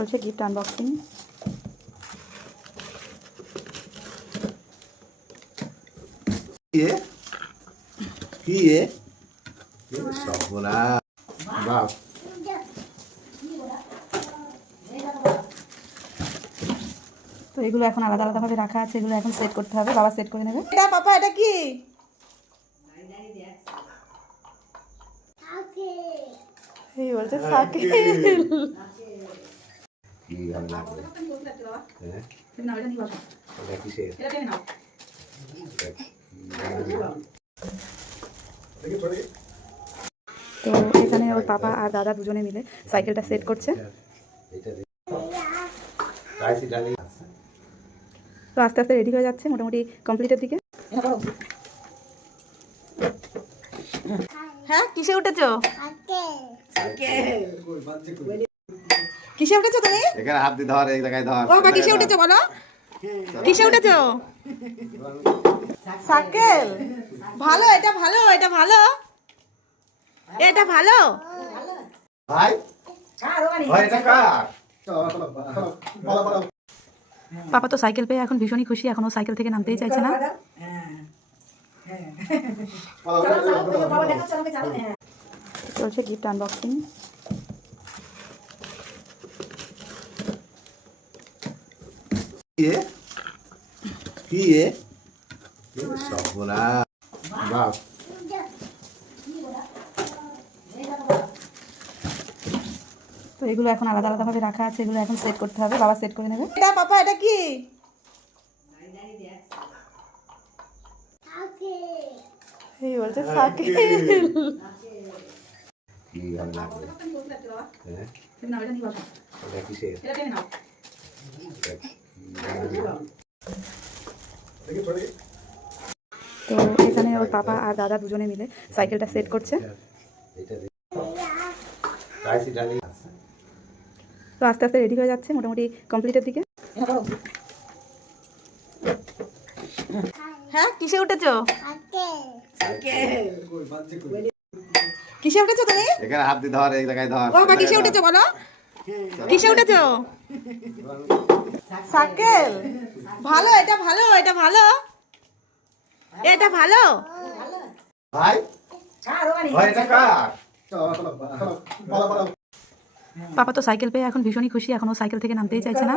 চলছে gift unboxing. তো এগুলো এখন আলাদা আলাদাভাবে রাখা আছে, এগুলো এখন সেট করতে হবে, বাবা সেট করে নেবে। এটা পাপা, এটা কি? এই বলছে সাইকেল। তো এখানে ওর পাপা আর দাদা দুজনে মিলে সাইকেলটা সেট করছে। তো আস্তে আস্তে রেডি হয়ে যাচ্ছে, মোটামুটি কমপ্লিটের দিকে। হ্যাঁ, কিসে উঠেছো? কিসে উঠেছো তুমি? এখানে হাত দিয়ে ধর, এই জায়গায় ধর। ও বাবা, কিসে উঠেছো বলো? কিসে উঠেছো? সাইকেল। ভালো, এটা ভালো, এটা ভালো, এটা ভালো। ভাই ভাই, এটা কার? পাপা তো সাইকেল পেয়ে এখন ভীষণই খুশি, এখন ও সাইকেল থেকে নামতেই চাইছে না। চলছে গিফট আনবক্সিং। তো এগুলো এখন আলাদা আলাদাভাবে রাখা আছে, এগুলো এখন সেট করতে হবে, বাবা সেট করে নেবে। এটা পাপা, এটা কি? এই বলছে সাইকেল। তো এখানে ওর পাপা আর দাদা দুজনে মিলে সাইকেলটা সেট করছে। তো আস্তে আস্তে রেডি হয়ে যাচ্ছে, মোটামুটি কমপ্লিটের দিকে। হ্যাঁ, কিসে উঠেছো? কিসে উঠেছো তুমি? এখানে হাত দিয়ে ধর, এই জায়গায় ধর। ও বাবা, কিসে উঠেছো বলো? কিসে উঠেছো? সাইকেল। ভালো, এটা ভালো, এটা ভালো, এটা ভালো। ভাই ভাই, এটা কার? পাপা তো সাইকেল পেয়ে এখন ভীষণই খুশি, এখন ও সাইকেল থেকে নামতেই চাইছে না।